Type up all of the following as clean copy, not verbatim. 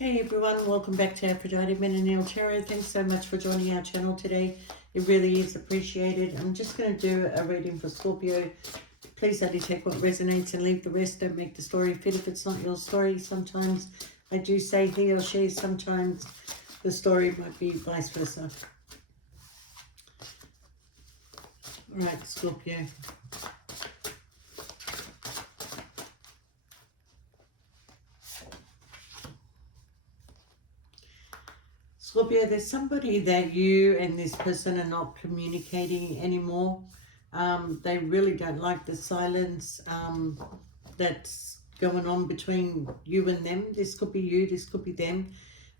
Hey everyone, welcome back to Aphrodite Men and Neil Tarot. Thanks so much for joining our channel today. It really is appreciated. I'm just going to do a reading for Scorpio. Please only take what resonates and leave the rest. Don't make the story fit if it's not your story. Sometimes I do say he or she, sometimes the story might be vice versa. Alright, Scorpio. Scorpio, there's somebody that you and this person are not communicating anymore. They really don't like the silence that's going on between you and them. This could be you, this could be them.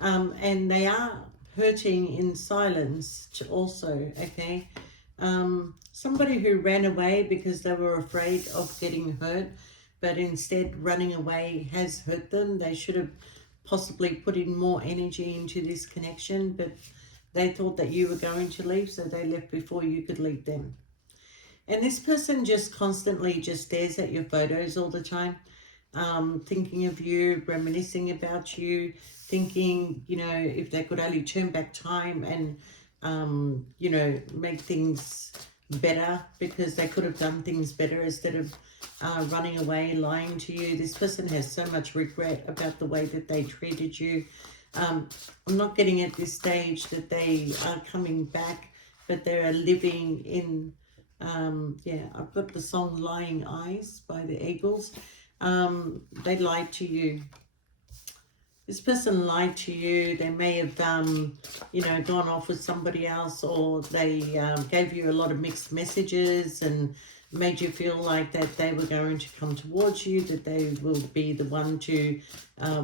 And they are hurting in silence also, okay? Somebody who ran away because they were afraid of getting hurt, but instead running away has hurt them. They should have possibly put in more energy into this connection, but they thought that you were going to leave, so they left before you could leave them. And this person just constantly just stares at your photos all the time, thinking of you, reminiscing about you, thinking, you know, if they could only turn back time and, you know, make things better, because they could have done things better instead of running away, lying to you. This person has so much regret about the way that they treated you. I'm not getting at this stage that they are coming back, but they are living in, yeah, I've got the song Lying Eyes by the Eagles. They lied to you. This person lied to you. They may have, you know, gone off with somebody else, or they gave you a lot of mixed messages and made you feel like that they were going to come towards you, that they will be the one to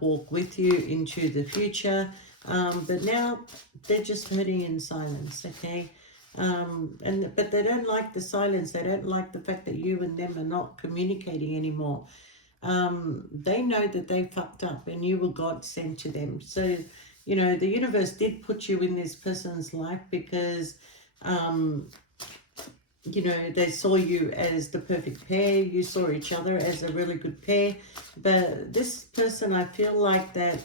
walk with you into the future. But now they're just hurting in silence, okay? But they don't like the silence. They don't like the fact that you and them are not communicating anymore. They know that they fucked up and you were God sent to them. So, you know, the universe did put you in this person's life because, you know, they saw you as the perfect pair. You saw each other as a really good pair. But this person, I feel like that,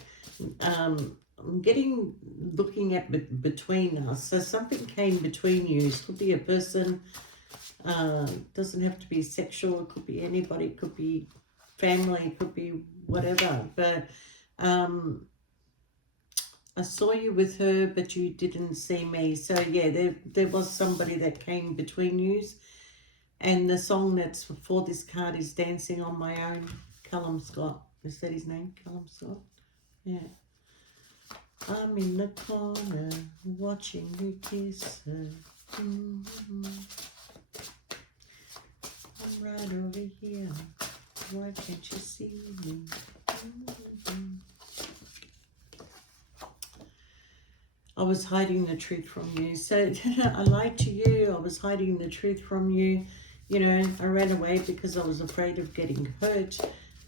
I'm looking at between us. So something came between you. It could be a person, doesn't have to be sexual. It could be anybody. It could be family, it could be whatever, but I saw you with her, but you didn't see me. So yeah, there was somebody that came between yous, and the song that's for this card is Dancing on My Own. Callum Scott, is that his name? Callum Scott? Yeah. I'm in the corner watching you kiss her. I'm right over here. Why can't you see me? I was hiding the truth from you. So I lied to you. I was hiding the truth from you. You know, I ran away because I was afraid of getting hurt.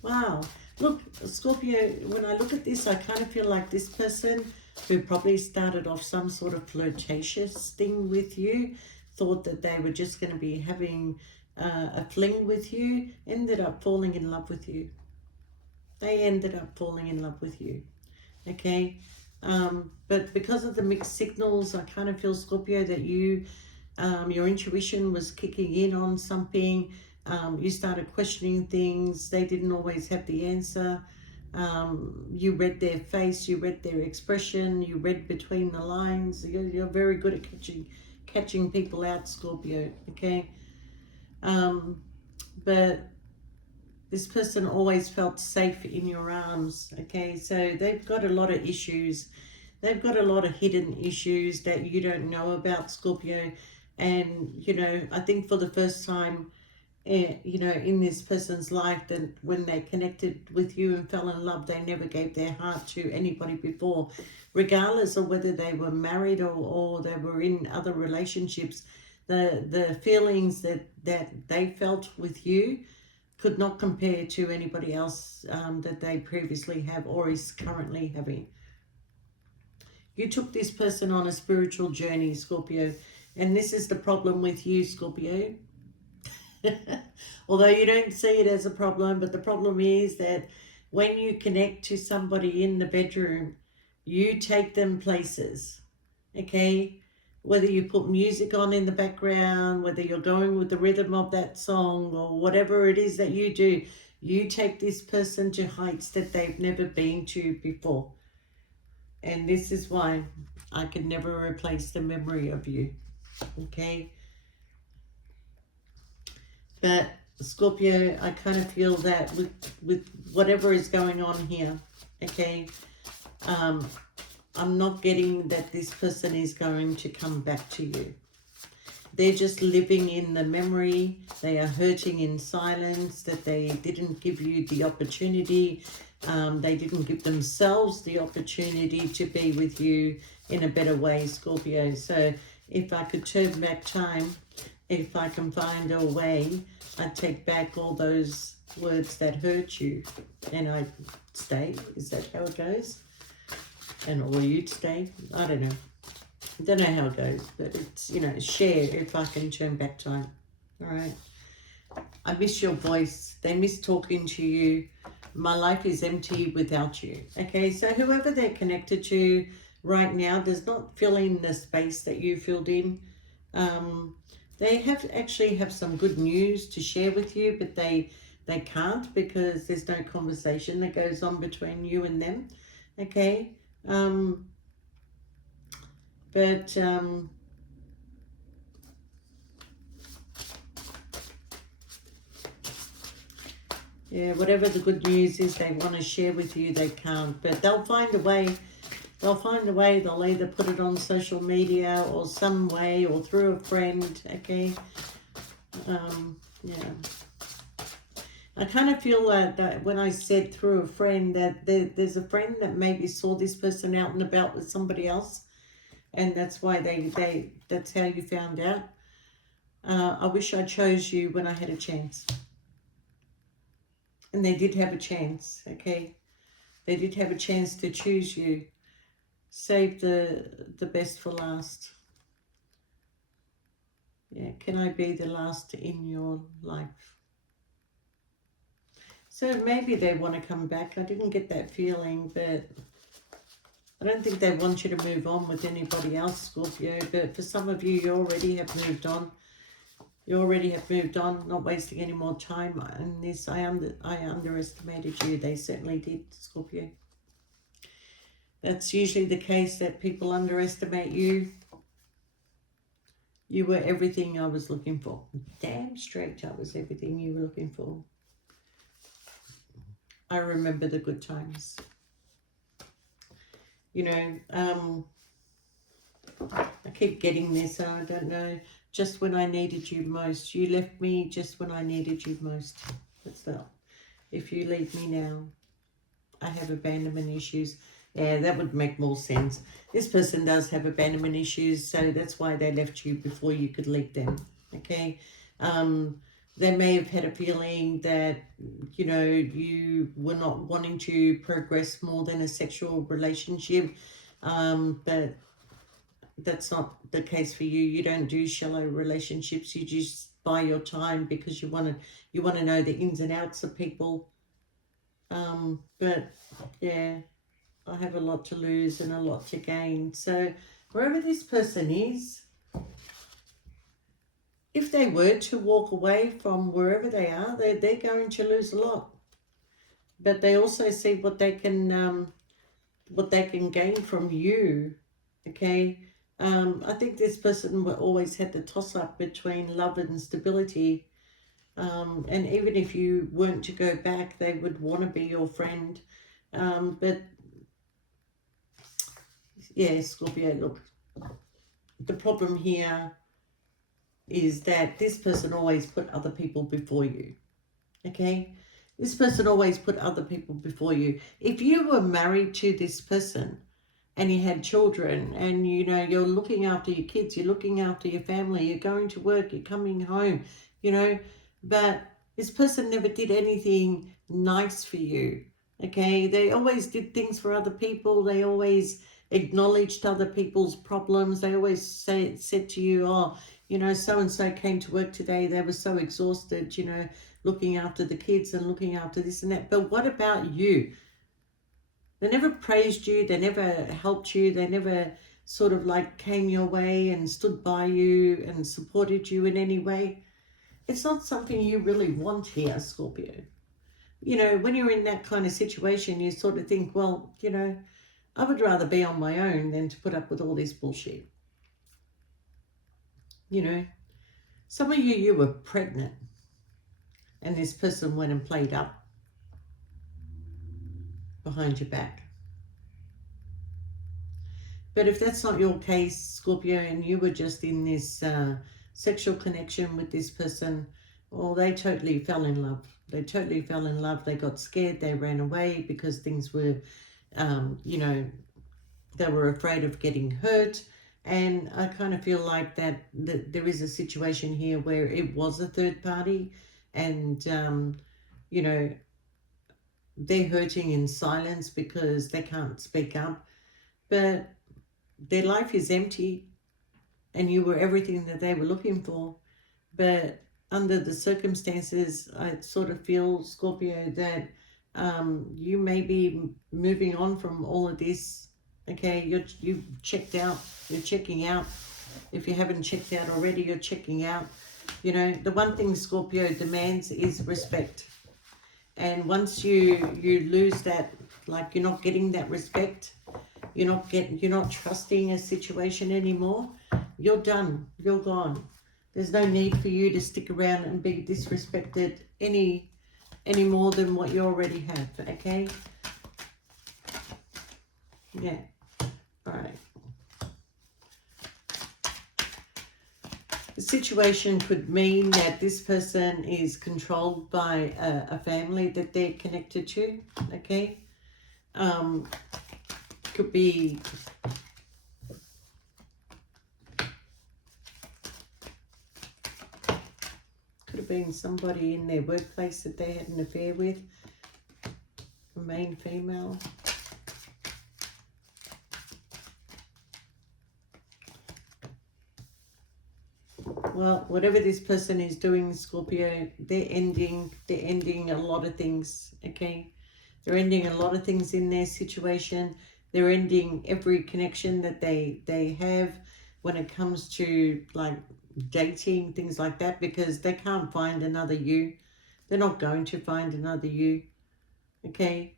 Wow. Look, Scorpio, when I look at this, I kind of feel like this person who probably started off some sort of flirtatious thing with you, thought that they were just going to be having a fling with you, ended up falling in love with you. They ended up falling in love with you. Okay? But because of the mixed signals, I kind of feel, Scorpio, that you, your intuition was kicking in on something. You started questioning things. They didn't always have the answer. You read their face, you read their expression, you read between the lines. You're very good at catching people out, Scorpio, okay? But this person always felt safe in your arms, okay? So they've got a lot of issues. They've got a lot of hidden issues that you don't know about, Scorpio. And, you know, I think for the first time, you know, in this person's life, that when they connected with you and fell in love, they never gave their heart to anybody before, regardless of whether they were married or they were in other relationships. The feelings that they felt with you could not compare to anybody else that they previously have or is currently having. You took this person on a spiritual journey, Scorpio, and this is the problem with you, Scorpio. Although you don't see it as a problem, but the problem is that when you connect to somebody in the bedroom, you take them places, okay? Whether you put music on in the background, whether you're going with the rhythm of that song or whatever it is that you do, you take this person to heights that they've never been to before. And this is why I can never replace the memory of you, okay? But Scorpio, I kind of feel that with whatever is going on here, okay, I'm not getting that this person is going to come back to you. They're just living in the memory. They are hurting in silence, that they didn't give you the opportunity. They didn't give themselves the opportunity to be with you in a better way, Scorpio. So if I could turn back time, if I can find a way, I'd take back all those words that hurt you and I'd stay. Is that how it goes? And or you'd stay? I don't know. I don't know how it goes, but it's, you know, share if I can turn back time. All right. I miss your voice. They miss talking to you. My life is empty without you. Okay, so whoever they're connected to right now does not fill in the space that you filled in. They actually have some good news to share with you, but they can't because there's no conversation that goes on between you and them. Okay. Yeah, whatever the good news is they want to share with you, they can't. But they'll find a way. They'll find a way. They'll either put it on social media or some way or through a friend, okay? Yeah. I kind of feel that when I said through a friend, that there's a friend that maybe saw this person out and about with somebody else. And that's why that's how you found out. I wish I chose you when I had a chance. And they did have a chance, okay? They did have a chance to choose you. Save the best for last. Yeah, can I be the last in your life? So maybe they want to come back. I didn't get that feeling, but I don't think they want you to move on with anybody else, Scorpio. But for some of you, you already have moved on. You already have moved on, not wasting any more time on this. I underestimated you. They certainly did, Scorpio. That's usually the case, that people underestimate you. You were everything I was looking for. Damn straight I was everything you were looking for. I remember the good times. You know, I keep getting this, I don't know. Just when I needed you most. You left me just when I needed you most. That's that. If you leave me now, I have abandonment issues. Yeah, that would make more sense. This person does have abandonment issues, so that's why they left you before you could leave them. Okay. They may have had a feeling that, you know, you were not wanting to progress more than a sexual relationship. But that's not the case for you. You don't do shallow relationships. You just buy your time because you want to know the ins and outs of people. But yeah, I have a lot to lose and a lot to gain. So wherever this person is, if they were to walk away from wherever they are, they're going to lose a lot. But they also see what they can gain from you. Okay. I think this person always had the toss up between love and stability. And even if you weren't to go back, they would want to be your friend. But yeah, Scorpio, look, the problem here is that this person always put other people before you. Okay? This person always put other people before you. If you were married to this person and you had children and, you know, you're looking after your kids, you're looking after your family, you're going to work, you're coming home, you know, but this person never did anything nice for you. Okay? They always did things for other people. They always acknowledged other people's problems. They always said to you, oh, you know, so-and-so came to work today. They were so exhausted, you know, looking after the kids and looking after this and that. But what about you? They never praised you. They never helped you. They never sort of like came your way and stood by you and supported you in any way. It's not something you really want here, Scorpio. You know, when you're in that kind of situation, you sort of think, well, you know, I would rather be on my own than to put up with all this bullshit. You know, some of you were pregnant and this person went and played up behind your back. But if that's not your case, Scorpio, and you were just in this sexual connection with this person, well, they totally fell in love. They totally fell in love. They got scared. They ran away because things were, you know, they were afraid of getting hurt. And I kind of feel like that there is a situation here where it was a third party and, you know, they're hurting in silence because they can't speak up. But their life is empty and you were everything that they were looking for. But under the circumstances, I sort of feel, Scorpio, that you may be moving on from all of this. Okay, you've checked out. You're checking out. If you haven't checked out already, you're checking out. You know, the one thing Scorpio demands is respect. And once you lose that, like you're not getting that respect, you're not trusting a situation anymore, you're done. You're gone. There's no need for you to stick around and be disrespected any more than what you already have, okay? Yeah. All right. The situation could mean that this person is controlled by a family that they're connected to, okay? Could be been somebody in their workplace that they had an affair with, a main female. Well, whatever this person is doing, Scorpio, they're ending a lot of things, okay? They're ending a lot of things in their situation. They're ending every connection that they have when it comes to, like, dating, things like that, because they can't find another you. They're not going to find another you, okay?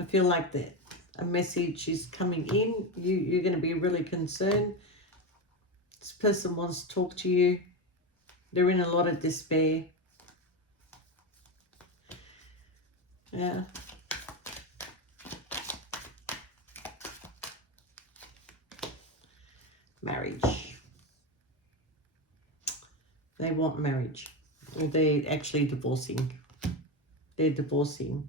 I feel like that a message is coming in. You're going to be really concerned. This person wants to talk to you. They're in a lot of despair. Yeah. Marriage. They want marriage. They're actually divorcing. They're divorcing.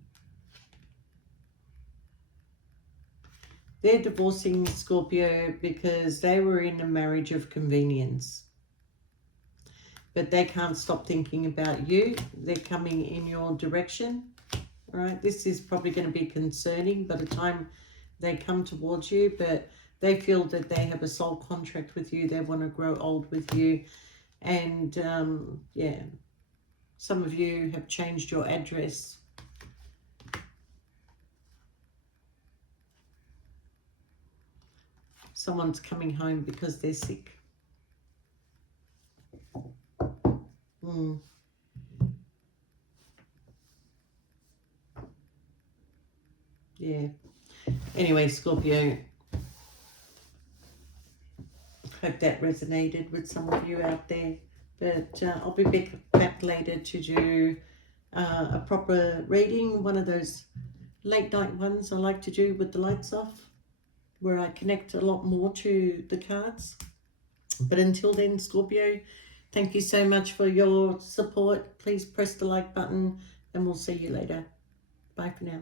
They're divorcing, Scorpio, because they were in a marriage of convenience. But they can't stop thinking about you. They're coming in your direction. All right, this is probably going to be concerning by the time they come towards you, but they feel that they have a soul contract with you. They want to grow old with you. And, yeah, some of you have changed your address. Someone's coming home because they're sick. Yeah. Anyway, Scorpio, hope that resonated with some of you out there. But I'll be back later to do a proper reading, one of those late night ones I like to do with the lights off, where I connect a lot more to the cards. But until then, Scorpio, thank you so much for your support. Please press the like button and we'll see you later. Bye for now.